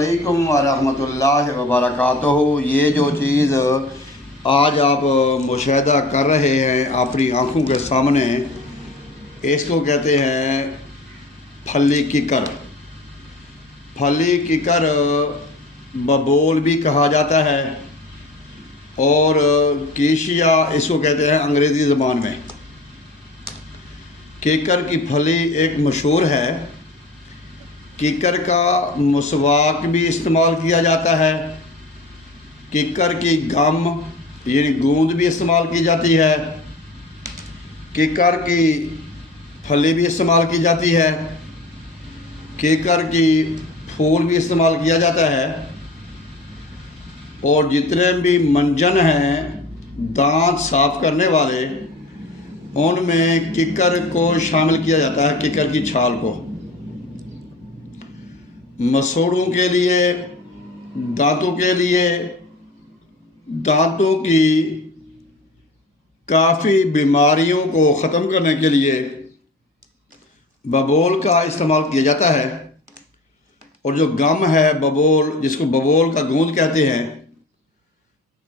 अस्सलामुअलैकुम वरहमतुल्लाहि वबरकातुहू। ये जो चीज़ आज आप मुशाहिदा कर रहे हैं अपनी आँखों के सामने, इसको कहते हैं फली किकर। फली किकर बबोल भी कहा जाता है और कीशिया इसको कहते हैं अंग्रेज़ी ज़बान में। किकर की फली एक मशहूर है। किकर का मसवाक भी इस्तेमाल किया जाता है। किकर की गम यानी गूंद भी इस्तेमाल की जाती है। किकर की फली भी इस्तेमाल की जाती है। किकर की फूल भी इस्तेमाल किया जाता है। और जितने भी मंजन हैं दांत साफ करने वाले, उनमें किकर को शामिल किया जाता है, किकर की छाल को। मसूड़ों के लिए, दांतों के लिए, दांतों की काफ़ी बीमारियों को ख़त्म करने के लिए बबोल का इस्तेमाल किया जाता है। और जो गम है बबोल, जिसको बबोल का गूंद कहते हैं,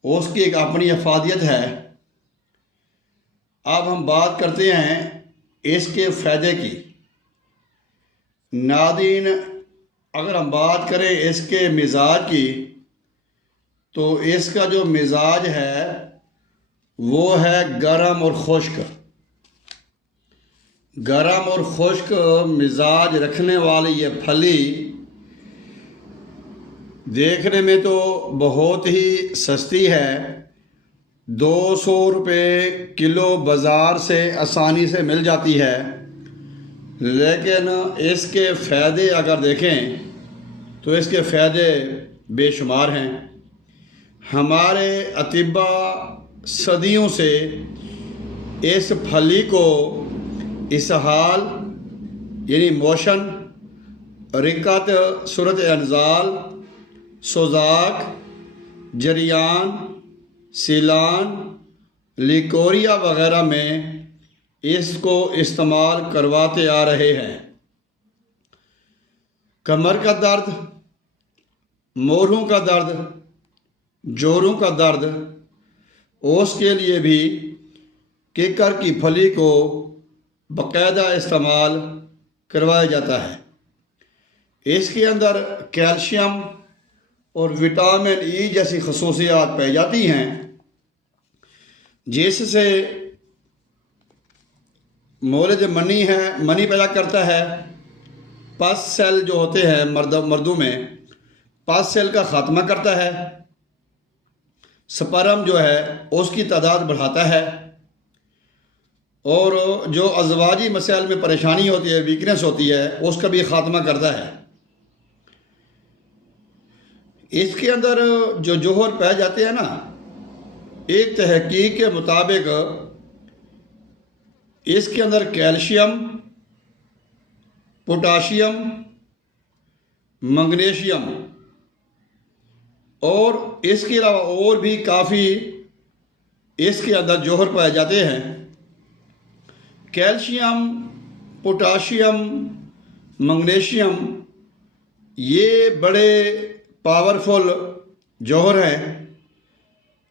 उसकी एक अपनी अफादियत है। अब हम बात करते हैं इसके फ़ायदे की। नादीन, अगर हम बात करें इसके मिजाज की, तो इसका जो मिजाज है वो है गर्म और खुश्क। गर्म और खुश्क मिजाज रखने वाली ये फली देखने में तो बहुत ही सस्ती है। 200 रुपये किलो बाज़ार से आसानी से मिल जाती है। लेकिन इसके फ़ायदे अगर देखें तो इसके फ़ायदे बेशुमार हैं। हमारे अतिबा सदियों से इस फली को इसहाल यानी मोशन, रिकत, सूरत अंजाल, सोजाक, जरियान, सीलान, लिकोरिया वगैरह में इसको इस्तेमाल करवाते आ रहे हैं। कमर का दर्द, मोरों का दर्द, जोड़ों का दर्द, उसके लिए भी किकर की फली को बाकायदा इस्तेमाल करवाया जाता है। इसके अंदर कैल्शियम और विटामिन ई जैसी खसूसियात पाई जाती हैं, जिससे मौलद मनी है, मनी पैदा करता है। पस सेल जो होते हैं मर्दों में, पस सेल का ख़ात्मा करता है। स्पर्म जो है उसकी तादाद बढ़ाता है। और जो अज़वाजी मसाइल में परेशानी होती है, वीकनेस होती है, उसका भी ख़ात्मा करता है। इसके अंदर जो जोहर पाए जाते हैं ना, एक तहकीक के मुताबिक इसके अंदर कैल्शियम, पोटाशियम, मैग्नीशियम और इसके अलावा और भी काफ़ी इसके अंदर जोहर पाए जाते हैं। कैल्शियम, पोटाशियम, मैग्नीशियम ये बड़े पावरफुल जौहर हैं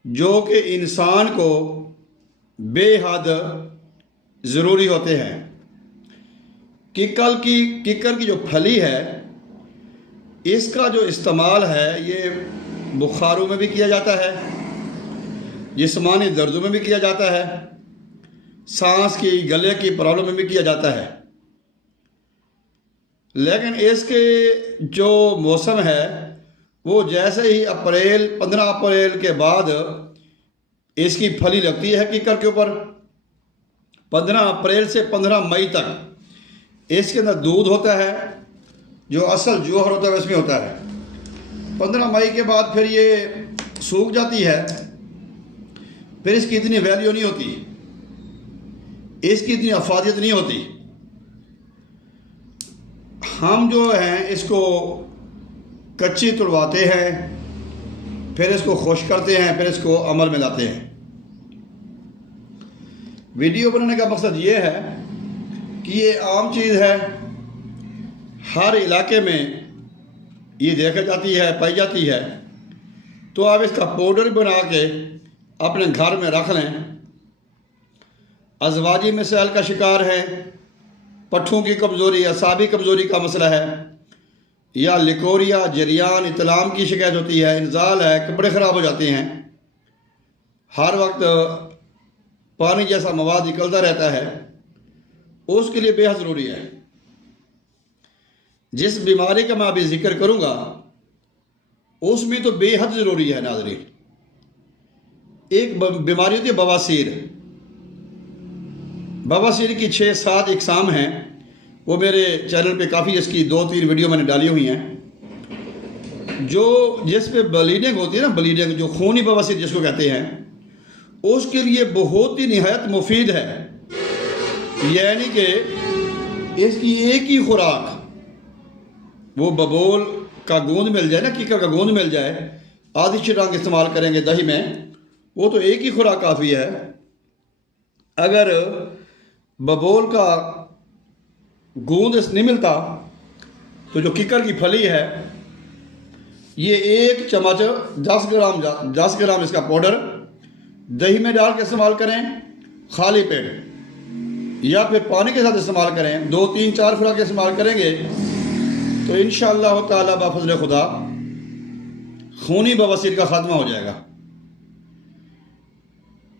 जो कि इंसान को बेहद ज़रूरी होते हैं। किकर की जो फली है, इसका जो इस्तेमाल है ये बुखारों में भी किया जाता है, जिस्मानी दर्दों में भी किया जाता है, सांस की, गले की प्रॉब्लम में भी किया जाता है। लेकिन इसके जो मौसम है वो जैसे ही 15 अप्रैल के बाद इसकी फली लगती है किकर के ऊपर, 15 अप्रैल से 15 मई तक इसके अंदर दूध होता है, जो असल जौहर होता है उसमें होता है। 15 मई के बाद फिर ये सूख जाती है, फिर इसकी इतनी वैल्यू नहीं होती, इसकी इतनी अफादियत नहीं होती। हम जो हैं इसको कच्ची तुड़वाते हैं, फिर इसको खुश करते हैं, फिर इसको अमल में लाते हैं। वीडियो बनाने का मकसद ये है कि ये आम चीज़ है, हर इलाके में ये देखी जाती है, पाई जाती है, तो आप इसका पाउडर बना के अपने घर में रख लें। अज़वाजी मसाइल का शिकार है, पट्ठों की कमज़ोरी, असाबी कमज़ोरी का मसला है, या लिकोरिया, जरियान, इतलाम की शिकायत होती है, इंजाल है, कपड़े ख़राब हो जाते हैं, हर वक्त पानी जैसा मवाद निकलता रहता है, उसके लिए बेहद ज़रूरी है। जिस बीमारी का मैं अभी जिक्र करूँगा उसमें तो बेहद ज़रूरी है नाज़रीन। एक बीमारी होती है बवासीर। बवासीर की 6-7 इकसाम हैं, वो मेरे चैनल पे काफ़ी इसकी 2-3 वीडियो मैंने डाली हुई हैं। जो जिस पे ब्लीडिंग होती है ना, ब्लीडिंग, जो खूनी बवासीर जिसको कहते हैं, उसके लिए बहुत ही निहायत मुफीद है। यानी कि इसकी एक ही खुराक, वो बबोल का गूंद मिल जाए ना, कीकर का गूंद मिल जाए, आधी चिटांग इस्तेमाल करेंगे दही में, वो तो एक ही खुराक काफ़ी है। अगर बबोल का गूंद नहीं मिलता तो जो कीकर की फली है, ये 1 चम्मच 10 ग्राम इसका पाउडर दही में डाल के इस्तेमाल करें खाली पेट, या फिर पानी के साथ इस्तेमाल करें। 2-3-4 खुराक इस्तेमाल करेंगे तो इंशाअल्लाह ताला बाफज़ल खुदा खूनी बवासीर का खात्मा हो जाएगा।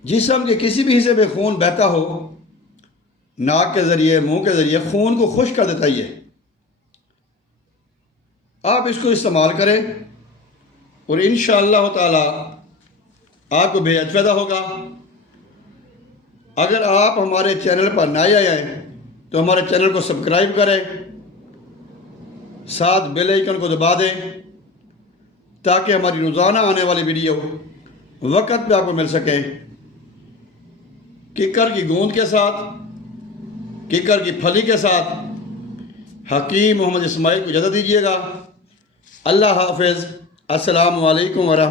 जिस्म के किसी भी हिस्से में खून बहता हो, नाक के ज़रिए, मुंह के ज़रिए, खून को खुश्क कर देता ये। आप इसको इस्तेमाल करें और इंशाअल्लाह ताला आपको बेहद फ़ायदा होगा। अगर आप हमारे चैनल पर नए आए हैं तो हमारे चैनल को सब्सक्राइब करें, साथ बेल आइकन को दबा दें, ताकि हमारी रोज़ाना आने वाली वीडियो वक्त पे आपको मिल सके। कीकर की गूंद के साथ, कीकर की फली के साथ हकीम मोहम्मद इस्माइल को इजाज़त दीजिएगा। अल्लाह हाफ़िज़। अस्सलामु अलैकुम व रहमतुल्लाह।